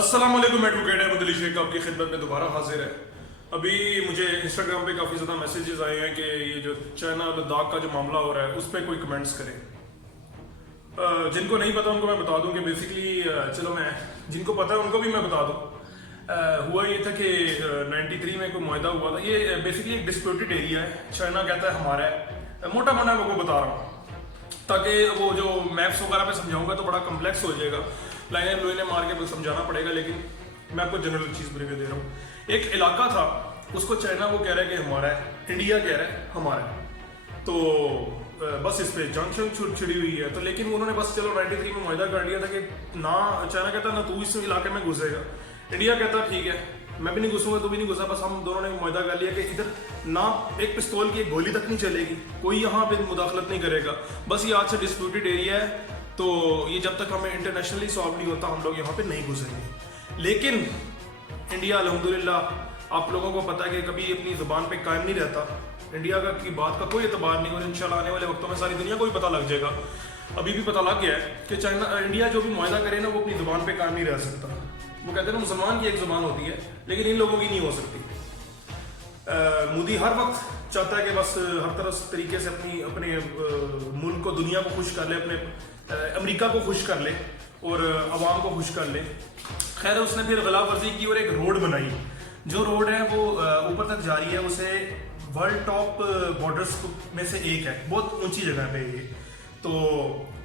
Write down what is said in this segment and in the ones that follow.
السلام علیکم، ایڈوکیٹ احمد علی شیخ آپ کی خدمت میں دوبارہ حاضر ہے۔ ابھی مجھے انسٹاگرام پہ کافی زیادہ میسیجز آئے ہیں کہ یہ جو چائنا اور لداخ کا جو معاملہ ہو رہا ہے اس پہ کوئی کمنٹس کرے۔ جن کو نہیں پتا ان کو میں بتا دوں کہ بیسکلی چلو میں جن کو پتا ہے ان کو بھی میں بتا دوں۔ ہوا یہ تھا کہ 93 میں کوئی معاہدہ ہوا تھا۔ یہ بیسکلی ایک ڈسپیوٹڈ ایریا ہے، چائنا کہتا ہے ہمارا ہے۔ موٹا موٹا میں کو بتا رہا ہوں تاکہ وہ جو میپس وغیرہ پہ سمجھاؤں گا تو بڑا کمپلیکس ہو جائے گا، لائنیں لوئنیں مار کے سمجھانا پڑے گا، لیکن میں آپ کو جنرل چیز بریک دے رہا ہوں۔ ایک علاقہ تھا، اس کو چائنا وہ کہہ رہا ہے کہ ہمارا ہے، انڈیا کہہ رہا ہے ہمارا ہے، تو بس اس پہ جنگ چھڑی ہوئی ہے۔ تو لیکن انہوں نے بس چلو 93 میں معاہدہ کر لیا تھا کہ نہ چائنا کہتا نہ تو اس علاقے میں گھسے گا، انڈیا کہتا ٹھیک ہے میں بھی نہیں گھسوں گا تو بھی نہیں گھسا، بس ہم دونوں نے معاہدہ کر لیا کہ ادھر نہ ایک پستول کی ایک گولی تک نہیں چلے گی، کوئی یہاں پہ مداخلت نہیں کرے گا، بس یہ آج سے ڈسپیوٹڈ ایریا ہے، تو یہ جب تک ہمیں انٹرنیشنلی سالو نہیں ہوتا ہم لوگ یہاں پہ نہیں گھسیں گے۔ لیکن انڈیا الحمدللہ آپ لوگوں کو پتا ہے کہ کبھی اپنی زبان پہ قائم نہیں رہتا، انڈیا کی بات کا کوئی اعتبار نہیں، اور انشاءاللہ آنے والے وقتوں میں ساری دنیا کو بھی پتہ لگ جائے گا، ابھی بھی پتہ لگ گیا ہے کہ انڈیا جو بھی معاہدہ کرے نا وہ اپنی زبان پہ قائم نہیں رہ سکتا۔ وہ کہتے ہیں نا مسلمان کی ایک زبان ہوتی ہے لیکن ان لوگوں کی نہیں ہو سکتی۔ مودی ہر وقت چاہتا ہے کہ بس ہر طرح طریقے سے اپنے ملک کو، دنیا کو خوش کر لے، اپنے امریکہ کو خوش کر لے اور عوام کو خوش کر لے۔ خیر اس نے پھر غلاف ورزی کی اور ایک روڈ بنائی، جو روڈ ہے وہ اوپر تک جا رہی ہے، اسے ورلڈ ٹاپ بارڈرز میں سے ایک ہے، بہت اونچی جگہ پہ یہ، تو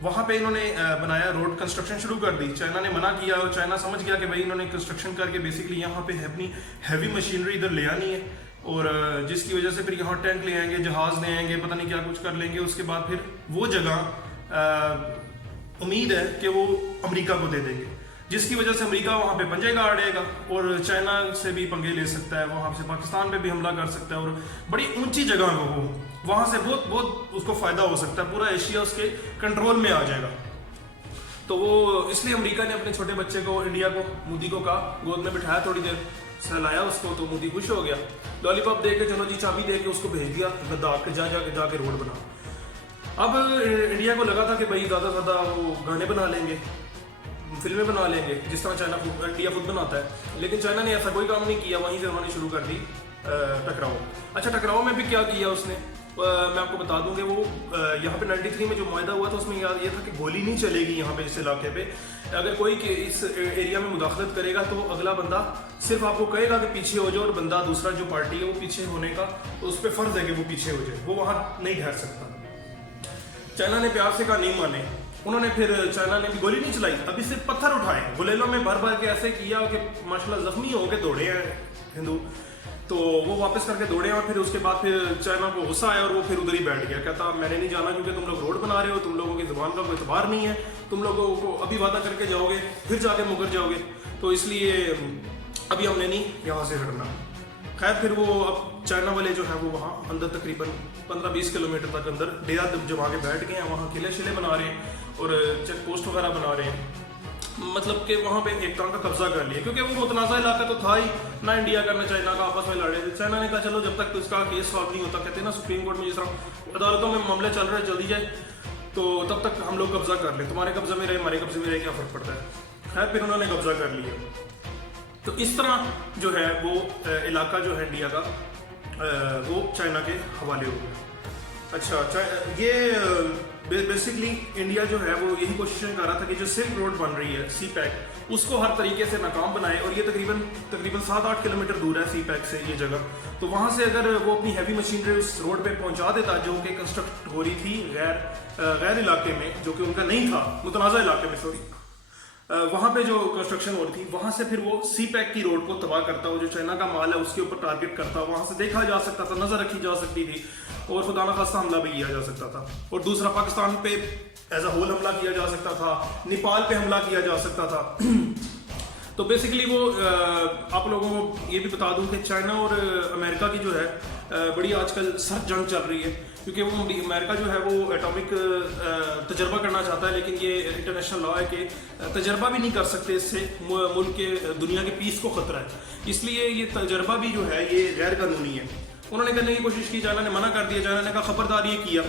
وہاں پہ انہوں نے بنایا، روڈ کنسٹرکشن شروع کر دی۔ چائنا نے منع کیا اور چائنا سمجھ گیا کہ بھائی انہوں نے کنسٹرکشن کر کے بیسکلی یہاں پہ اپنی ہیوی مشینری ادھر لے آنی ہے، اور جس کی وجہ سے پھر یہاں ٹینک لے آئیں گے، جہاز لے آئیں گے، پتہ نہیں کیا کچھ کر لیں گے، اس کے بعد پھر وہ جگہ امید ہے کہ وہ امریکہ کو دے دیں گے، جس کی وجہ سے امریکہ وہاں پہ پنجے گاڑے گا اور چائنا سے بھی پنگے لے سکتا ہے، وہاں سے پاکستان پہ بھی حملہ کر سکتا ہے، اور بڑی اونچی جگہ ہے وہ، وہاں سے بہت اس کو فائدہ ہو سکتا ہے، پورا ایشیا اس کے کنٹرول میں آ جائے گا۔ تو وہ اس لیے امریکہ نے اپنے چھوٹے بچے کو، انڈیا کو، مودی کو کہا، گود میں بٹھایا، تھوڑی دیر سہلایا اس کو، تو مودی خوش ہو گیا، لالی پاپ دے کے چلو جی چابی دے کے اس کو بھیج دیا لداخ کے، جا کے روڈ بنا۔ اب انڈیا کو لگا تھا کہ بھائی زیادہ سے زیادہ وہ گانے بنا لیں گے، فلمیں بنا لیں گے جس طرح انڈیا خود بناتا ہے، لیکن چائنا نے ایسا کوئی کام نہیں کیا، وہیں سے انہوں نے شروع کر دی ٹکراؤ۔ اچھا ٹکراؤ میں بھی کیا کیا اس نے، میں آپ کو بتا دوں کہ وہ یہاں پہ 93 میں جو معاہدہ ہوا تھا اس میں یہ تھا کہ گولی نہیں چلے گی یہاں پہ، اس علاقے پہ اگر کوئی اس ایریا میں مداخلت کرے گا تو اگلا بندہ صرف آپ کو کہے گا کہ پیچھے ہو جاؤ، اور بندہ دوسرا جو پارٹی ہے وہ پیچھے ہونے کا تو اس پہ فرض ہے کہ وہ پیچھے ہو جائے، وہ وہاں نہیں ٹھہر سکتا۔ چائنا نے پیار سے کہا نہیں مانے، انہوں نے پھر چائنا نے بھی گولی نہیں چلائی، ابھی صرف پتھر اٹھائے، گلیلوں میں بھر کے ایسے کیا کہ ماشاءاللہ زخمی ہو کے دوڑے ہیں ہندو، تو وہ واپس کر کے دوڑے، اور پھر اس کے بعد پھر چائنا کو غصہ آیا اور وہ پھر ادھر ہی بیٹھ گیا، کہتا میں نے نہیں جانا کیونکہ تم لوگ روڈ بنا رہے ہو، تم لوگوں کی زبان کا کوئی اعتبار نہیں ہے، تم لوگوں کو ابھی وعدہ کر کے جاؤ گے پھر جا کے مکر جاؤ گے، تو اس لیے ابھی ہم نے نہیں یہاں سے ہٹنا۔ خیر پھر وہ اب چائنا والے جو ہے وہ وہاں اندر تقریباً 15-20 کلومیٹر تک اندر ڈیرا جما کے بیٹھ گئے ہیں، وہاں قلعے شلے بنا رہے ہیں اور چیک پوسٹ وغیرہ بنا رہے ہیں، مطلب کہ وہاں پہ ایک طرح کا قبضہ کر لیا، کیونکہ وہ متنازع علاقہ تو تھا ہی، نہ انڈیا کا نہ چائنا کا آپس میں لڑے تھے۔ چائنا نے کہا چلو جب تک اس کا کیس سالو نہیں ہوتا، کہتے ہیں نا سپریم کورٹ میں جس طرح عدالتوں میں معاملے چل رہے جلدی جائے تو تب تک ہم لوگ قبضہ کر لیں، تمہارے قبضے میں رہے ہمارے قبضے میں رہے، کیا فرق پڑتا ہے۔ خیر پھر انہوں نے قبضہ کر لیا، تو اس طرح جو ہے وہ علاقہ جو ہے انڈیا کا وہ چائنا کے حوالے ہو گیا۔ اچھا یہ بیسکلی انڈیا جو ہے وہ یہی کوششیں کر رہا تھا کہ جو سلک روڈ بن رہی ہے سی پیک، اس کو ہر طریقے سے ناکام بنائے، اور یہ تقریباً 7-8 کلومیٹر دور ہے سی پیک سے یہ جگہ، تو وہاں سے اگر وہ اپنی ہیوی مشینری اس روڈ پہ پہنچا دیتا جو کہ کنسٹرکٹ ہو رہی تھی غیر علاقے میں، جو کہ ان کا نہیں تھا، متنازع علاقے میں سوری، وہاں پہ جو کنسٹرکشن ہو رہی تھی، وہاں سے پھر وہ سی پیک کی روڈ کو تباہ کرتا، وہ جو چائنا کا مال ہے اس کے اوپر ٹارگٹ کرتا، وہاں سے دیکھا جا سکتا تھا، نظر رکھی جا سکتی تھی، اور خدا نخواستہ حملہ بھی کیا جا سکتا تھا، اور دوسرا پاکستان پہ ایز اے ہول حملہ کیا جا سکتا تھا، نیپال پہ حملہ کیا جا سکتا تھا۔ تو بیسکلی وہ آپ لوگوں کو یہ بھی بتا دوں کہ چائنا اور امریکہ کی جو ہے بڑی آج کل سخت جنگ چل رہی ہے، کیونکہ وہ امریکہ جو ہے وہ ایٹامک تجربہ کرنا چاہتا ہے، لیکن یہ انٹرنیشنل لا ہے کہ تجربہ بھی نہیں کر سکتے، اس سے ملک کے دنیا کے پیس کو خطرہ ہے، اس لیے یہ تجربہ بھی جو ہے یہ غیر قانونی ہے۔ انہوں نے کرنے کی کوشش کی، چائنا نے منع کر دیا، چائنا نے کہا خبردار یہ کیا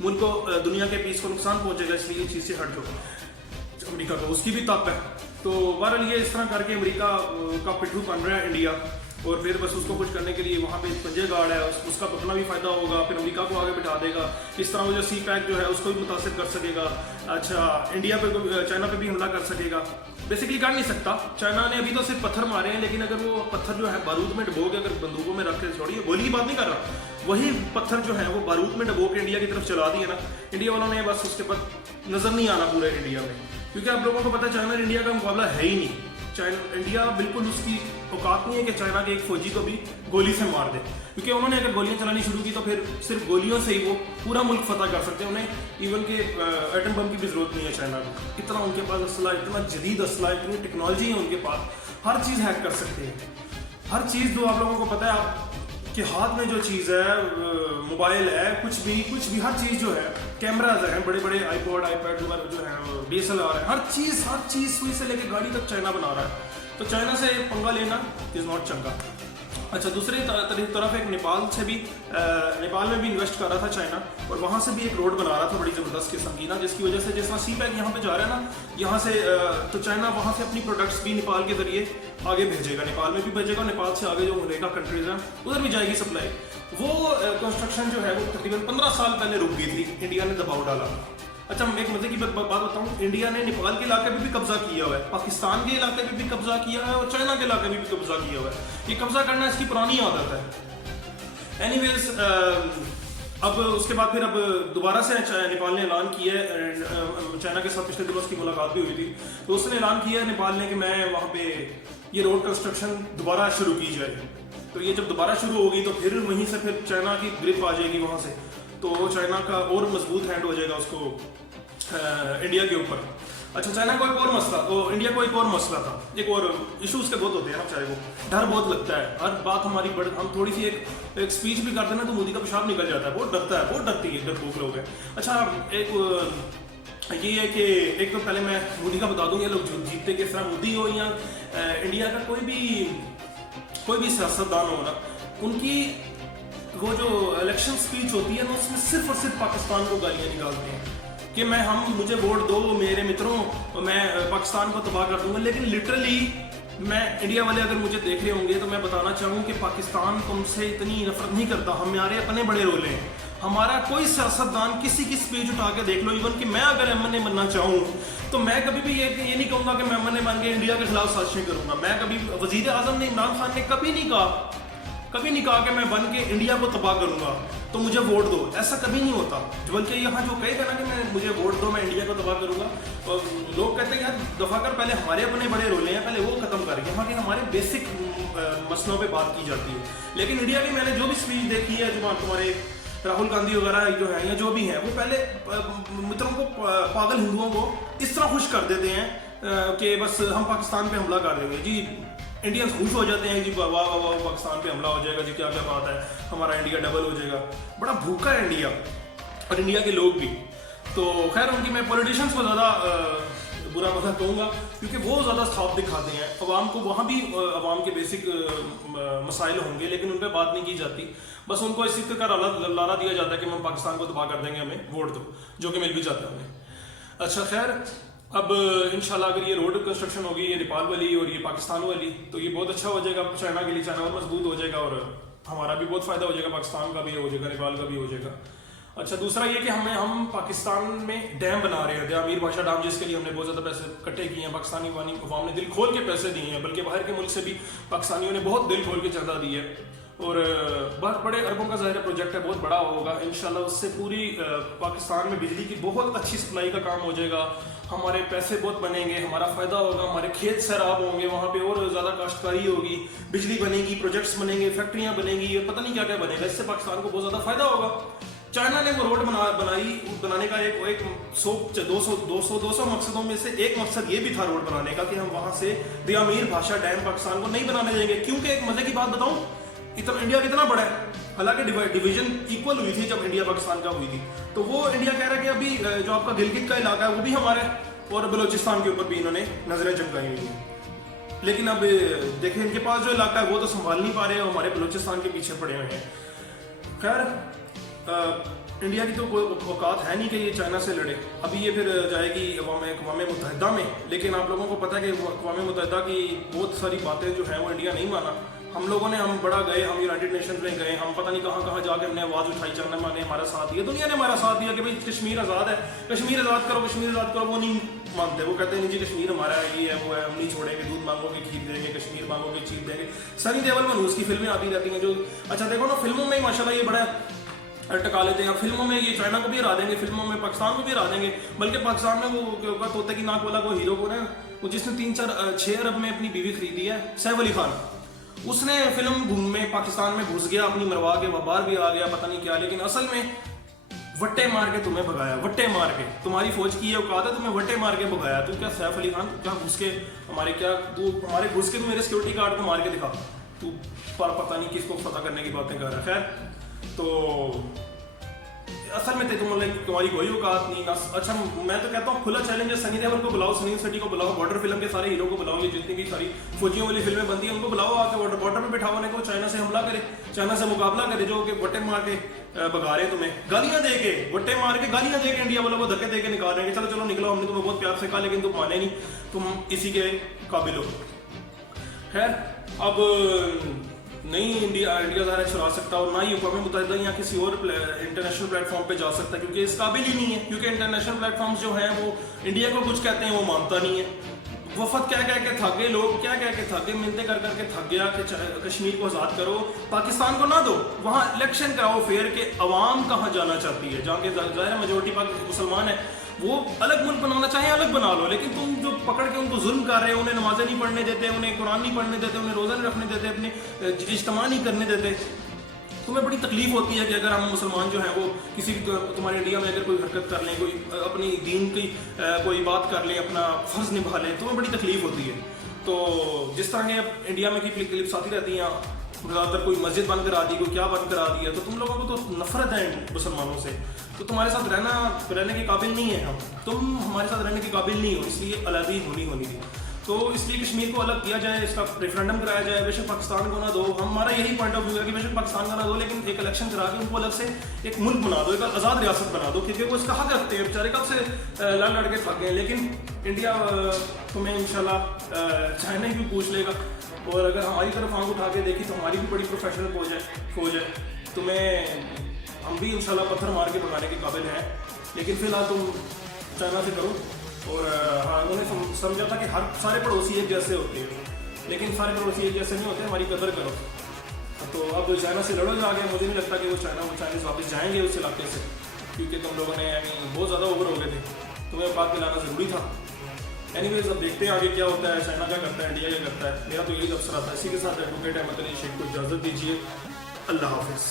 ملک کو، دنیا کے پیس کو نقصان پہنچے گا، اس لیے یہ چیز سے ہٹ جاؤ۔ امریکہ کو اس کی بھی تپ ہے، तो बहरहाल ये इस तरह करके अमेरिका का पिट्ठू बन रहा है इंडिया, और फिर बस उसको कुछ करने के लिए वहाँ पे पंजे गार्ड है, उसका अपना भी फायदा होगा, फिर अमेरिका को आगे बिठा देगा। इस तरह वो जो सी पैक जो है उसको भी मुतासर कर सकेगा। अच्छा, इंडिया पे चाइना पे भी हमला कर सकेगा। बेसिकली कर नहीं सकता, चाइना ने अभी तो सिर्फ पत्थर मारे हैं, लेकिन अगर वो पत्थर जो है बारूद में डबो के अगर बंदूकों में रख के छोड़िए, गोली की बात नहीं कर रहा, वही पत्थर जो है वो बारूद में डबो के इंडिया की तरफ चला दिए ना, इंडिया वालों ने बस उसके बाद नजर नहीं आना पूरे इंडिया में, क्योंकि आप लोगों को पता है चाइना और इंडिया का मुकाबला है ही नहीं। चाइना इंडिया बिल्कुल उसकी औकात नहीं है कि चाइना के एक फौजी को भी गोली से मार दे, क्योंकि उन्होंने अगर गोलियां चलानी शुरू की तो फिर सिर्फ गोलियों से ही वो पूरा मुल्क फतह कर सकते हैं। उन्हें इवन के एटम बम की भी जरूरत नहीं है चाइना को, इतना उनके पास असला, इतना जदीद असला, इतनी टेक्नोलॉजी है उनके पास, हर चीज़ हैक कर सकते हैं। हर चीज़ जो आप लोगों को पता है, आप कि हाथ में जो चीज़ है, मोबाइल है, कुछ भी हर चीज़ जो है, कैमराज हैं, बड़े बड़े आईपॉड आईपैड जो है, DSLR है, हर चीज़ सुई से लेके गाड़ी तक चाइना बना रहा है। तो चाइना से पंगा लेना इज़ नॉट चंगा। अच्छा, दूसरी तरफ एक नेपाल से भी नेपाल में भी इन्वेस्ट कर रहा था चाइना, और वहाँ से भी एक रोड बना रहा था बड़ी ज़बरदस्त किस्म की ना, जिसकी वजह से जिस तरह सी पैक यहाँ पे जा रहा है ना, यहाँ से तो चाइना वहाँ से अपनी प्रोडक्ट्स भी नेपाल के जरिए आगे भेजेगा, नेपाल में भी भेजेगा, नेपाल से आगे जो अमेरिका कंट्रीज हैं उधर भी जाएगी सप्लाई। वो कंस्ट्रक्शन जो है वो तकरीबन 15 साल पहले रुक गई थी, इंडिया ने दबाव डाला। अच्छा, मैं एक मजे की बात बताऊं, इंडिया ने नेपाल के इलाके पे भी कब्जा किया हुआ है, पाकिस्तान के इलाके पे भी कब्जा किया है, और चाइना के इलाके में भी कब्जा किया हुआ है। ये कब्जा करना इसकी पुरानी आदत है। एनीवेज, अब उसके बाद फिर अब दोबारा से नेपाल ने ऐलान किया है, चाइना के साथ पिछले दिनों उसकी मुलाकात भी हुई थी, तो उसने ऐलान किया है नेपाल ने कि मैं वहाँ पे ये रोड कंस्ट्रक्शन दोबारा शुरू की जाए। तो ये जब दोबारा शुरू होगी तो फिर वहीं से फिर चाइना की ग्रिप आ जाएगी वहाँ से, तो चाइना का और मजबूत हैंड हो जाएगा उसको इंडिया के ऊपर। अच्छा, चाइना को एक और मसला, तो इंडिया को एक और मसला था, एक और इशूज के बहुत होते हैं ना, चाहे वो डर बहुत लगता है, हर बात हमारी हम थोड़ी सी एक स्पीच भी करते हैं ना तो मोदी का पेशाब निकल जाता है, बहुत डरता है, बहुत डरती है, डरपोक लोग हैं। अच्छा, एक ये है कि एक तो पहले मैं मोदी का बता दूं, ये लोग जीतते किस तरह, मोदी हो या इंडिया का कोई भी सियासतदान हो ना, उनकी वो जो इलेक्शन स्पीच होती है ना, उसमें सिर्फ और सिर्फ पाकिस्तान को गालियाँ निकालते हैं कि मुझे वोट दो मेरे मित्रों, मैं पाकिस्तान को तबाह कर दूंगा। लेकिन लिटरली मैं, इंडिया वाले अगर मुझे देख रहे होंगे तो मैं बताना चाहूँ कि पाकिस्तान तुमसे इतनी नफरत नहीं करता, हमारे अपने बड़े रोले हैं। हमारा कोई सियासतदान किसी की स्पीच उठा के देख लो, इवन कि मैं अगर MNA बनना चाहूँ तो मैं कभी भी ये नहीं कहूँगा कि मैं MNA बन के इंडिया के खिलाफ साजिशें करूँगा। मैं कभी, वजीर आजम ने, इमरान खान ने कभी नहीं कहा कि मैं बन के इंडिया को तबाह करूंगा तो मुझे वोट दो, ऐसा कभी नहीं होता। बल्कि यहाँ जो कहेगा ना कि मुझे वोट दो, मैं इंडिया को तबाह करूंगा, और लोग कहते हैं यार दफा कर, पहले हमारे अपने बड़े रोले हैं, पहले वो खत्म कर, यहाँ के हमारे बेसिक मसलों पे बात की जाती है। लेकिन इंडिया की मैंने जो भी स्पीच देखी है, जो तुम्हारे राहुल गांधी वगैरह जो है या जो भी है, वो पहले मित्रों को, पागल हिंदुओं को इस तरह खुश कर देते हैं कि बस हम पाकिस्तान पे हमला कर देंगे जी। इंडियंस खुश हो जाते हैं जी, वाह वाह वाह पाकिस्तान पे हमला हो जाएगा जी, क्या क्या बात है, हमारा इंडिया डबल हो जाएगा। बड़ा भूखा है इंडिया, और इंडिया के लोग भी। तो खैर, उनकी मैं पॉलिटिशियंस को ज़्यादा बुरा भला कहूँगा, क्योंकि वो ज़्यादा साफ दिखाते हैं अवाम को। वहाँ भी अवाम के बेसिक मसाइल होंगे, लेकिन उन पर बात नहीं की जाती। बस उनको इसी तरह लारा दिया जाता है कि हम पाकिस्तान को तबाह कर देंगे, हमें वोट दो, जो कि मिल भी जाता है हमें। अच्छा, खैर, अब इंशाल्लाह अगर ये रोड कंस्ट्रक्शन होगी, ये नेपाल वाली और ये पाकिस्तान वाली, तो ये बहुत अच्छा हो जाएगा चाइना के लिए, चाइना और मजबूत हो जाएगा, और हमारा भी बहुत फायदा हो जाएगा, पाकिस्तान का भी हो जाएगा, नेपाल का भी हो जाएगा। अच्छा, दूसरा ये कि हम पाकिस्तान में डैम बना रहे हैं, अमीर बादशाह डैम, जिसके लिए हमने बहुत ज़्यादा पैसे इकट्ठे किए हैं, पाकिस्तानी अवाम ने दिल खोल के पैसे दिए हैं, बल्कि बाहर के मुल्क से भी पाकिस्तानियों ने बहुत दिल खोल के चंदा दी है, और बहुत बड़े अरबों का ज़ाहिर प्रोजेक्ट है, बहुत बड़ा होगा इंशाल्लाह। उससे पूरी पाकिस्तान में बिजली की बहुत अच्छी सप्लाई का काम हो जाएगा, हमारे पैसे बहुत बनेंगे, हमारा फ़ायदा होगा, हमारे खेत सैराब होंगे, वहाँ पे और ज़्यादा काश्तकारी होगी, बिजली बनेगी, प्रोजेक्ट्स बनेंगे, फैक्ट्रियाँ बनेगी, पता नहीं क्या क्या बनेगा, इससे पाकिस्तान को बहुत ज़्यादा फ़ायदा होगा। चाइना ने वो रोड बनाने का एक 100-200 मकसदों में से एक मकसद ये भी था रोड बनाने का कि हम वहाँ से अमीर भाषा डैम पाकिस्तान को नहीं बनाने देंगे। क्योंकि एक मजे की बात बताऊँ, इंडिया कितना बड़ा है, हालांकि डिवीजन इक्वल हुई थी जब इंडिया पाकिस्तान का हुई थी, तो वो इंडिया कह रहा है कि अभी जो आपका गिलगित का इलाका है वो भी हमारा है, और बलोचिस्तान के ऊपर भी इन्होंने नजरें चमकाई हुई हैं। लेकिन अब देखें, इनके पास जो इलाका है वो तो संभाल नहीं पा रहे, हमारे बलोचिस्तान के पीछे पड़े हुए हैं। खैर, इंडिया की तो कोई औकात है नहीं कि ये चाइना से लड़े। अभी ये फिर जाएगी अक़वाम मुत्तहिदा में, लेकिन आप लोगों को पता है कि वो अक़वाम मुत्तहिदा की बहुत सारी बातें जो हैं वो इंडिया नहीं माना। हम लोगों ने, हम बड़ा गए, हम यूनाइटेड नेशन में गए, हम पता नहीं कहाँ कहाँ जाके हमने आवाज़ उठाई, चाइना ने हमारा साथ दिया, दुनिया ने हमारा साथ दिया कि भाई कश्मीर आज़ाद है, कश्मीर आज़ाद करो, कश्मीर आज़ाद करो। वो नहीं मानते, वो कहते हैं नहीं जी कश्मीर हमारा है, ये है वो है, हम नहीं छोड़ेंगे, दूध मांगोगे खीर देंगे, कश्मीर मांगोगे खीर देंगे। सनी देओल मनहूस की फिल्में आती रहती हैं जो, अच्छा देखो ना फिल्मों में माशाल्लाह ये बड़ा टका लेते हैं। फिल्मों में ये चाइना को भी हरा देंगे, फिल्मों में पाकिस्तान को भी हरा देंगे। बल्कि पाकिस्तान में वो तोते की नाक वाला वो हीरो को ना, वो जिसने 3-4-6 अरब में अपनी बीवी खरीदी है, सैफ अली खान, उसने फिल्म में पाकिस्तान में घुस गया, अपनी मरवा के बाहर भी आ गया, पता नहीं क्या, लेकिन असल में वट्टे मार के तुम्हें भगाया, वट्टे मार के। तुम्हारी फौज की ये औकात है, तुम्हें वट्टे मार के भगाया। तू क्या सैफ अली खान, क्या घुस के हमारे, क्या तू हमारे घुस के तू मेरे सिक्योरिटी गार्ड को मार के दिखा, तू पर पता नहीं किसको पता करने की बातें कर रहा है। खैर तो असल में तुम्हारी कोई औकात नहीं। अच्छा मैं तो कहता हूँ खुला चैलेंज है, सनी देओल को बुलाओ, सनी सेठी को बुलाओ, बॉर्डर फिल्म के सारे हीरो को बुलाओ, ये जितनी भी सारी फौजियों वाली फिल्में बनती हैं उनको बुलाओ, आके बॉर्डर पे बैठा होने को चाइना से हमला करे, चाइना से मुकाबला करे, जो कि वट्टे मार के भगा रहे तुम्हें, गालियां दे के, वट्टे मार के गालियां दे के इंडिया वालों को धक्के दे के निकाल रहे हैं। चलो चलो निकलो, हमने तुम्हें बहुत प्यार से कहा लेकिन तुम माने नहीं, तुम इसी के काबिल हो। खैर अब नहीं इंडिया ज़ाहिर छुड़ा सकता और ना ही अक़वाम मुत्तहिदा या किसी और इंटरनेशनल प्लेटफॉर्म पे जा सकता, क्योंकि इस काबिल ही नहीं है। क्योंकि इंटरनेशनल प्लेटफॉर्म्स जो हैं वो इंडिया को कुछ कहते हैं वो मानता नहीं है। वफद क्या कह के थक गए, लोग क्या कह के थक गए, मिलते कर करके थक गया कि कश्मीर को आज़ाद करो, पाकिस्तान को ना दो, वहाँ इलेक्शन कराओ फेयर के अवाम कहाँ जाना चाहती है, जहाँ के ज़ाहिर मेजोरिटी मुसलमान है, वो अलग मुल्क बनाना चाहे अलग बना लो, लेकिन तुम जो पकड़ के उनको जुल्म कर रहे हो, उन्हें नमाजें नहीं पढ़ने देते, उन्हें कुरान नहीं पढ़ने देते, उन्हें रोज़ा नहीं रखने देते, अपने इज्तिमा नहीं करने देते। तुम्हें बड़ी तकलीफ होती है कि अगर हम मुसलमान जो हैं वो किसी तुम्हारे इंडिया में अगर कोई हरकत कर लें, कोई अपनी दीन की कोई बात कर लें, अपना फ़र्ज़ निभा लें, तुम्हें बड़ी तकलीफ होती है। तो जिस तरह के अब इंडिया में की क्लिप्स आती रहती हैं, ज़्यादातर कोई मस्जिद बंद करा दी, कोई क्या बंद करा दिया, तो तुम लोगों को तो नफरत है इन मुसलमानों से, तो तुम्हारे साथ रहने के काबिल नहीं है हम, तुम हमारे साथ रहने के काबिल नहीं हो, इसलिए अलग ही होनी थी। तो इसलिए कश्मीर को अलग किया जाए, इसका रेफरेंडम कराया जाए, बेशक पाकिस्तान को ना दो, हमारा यही पॉइंट ऑफ व्यू है कि बेशक पाकिस्तान का ना दो, लेकिन एक इलेक्शन करा के उनको अलग से एक मुल्क बना दो, एक आज़ाद रियासत बना दो, क्योंकि वो इसका हक रखते हैं बेचारे, कब से लड़ लड़ के थक गए। लेकिन इंडिया तुम्हें इंशाल्लाह चाइना ही भी पूछ लेगा, और अगर हमारी तरफ आंख उठा के देखी तो हमारी भी बड़ी प्रोफेशनल फौज है, तुम्हें हम भी इंशाल्लाह पत्थर मार के भगाने के काबिल हैं। लेकिन फिलहाल तुम चाइना से करो। और हाँ, उन्होंने समझा था कि हर सारे पड़ोसी एक जैसे होते हैं, लेकिन सारे पड़ोसी एक जैसे नहीं होते, हमारी कदर करो। तो अब चाइना से लड़ो आगे, मुझे नहीं लगता कि वो चाइनीज़ वापस जाएंगे उस इलाके से, क्योंकि तुम लोगों ने बहुत ज़्यादा ओवर हो गए थे, तुम्हें बात दिलाना ज़रूरी था। एनीवेज अब देखते हैं आगे क्या होता है, चाइना क्या करता है, इंडिया क्या करता है। मेरा तो यही तबसरा था। इसी के साथ एडवोकेट अहमद अली शेख को इजाज़त दीजिए। अल्लाह हाफिज़।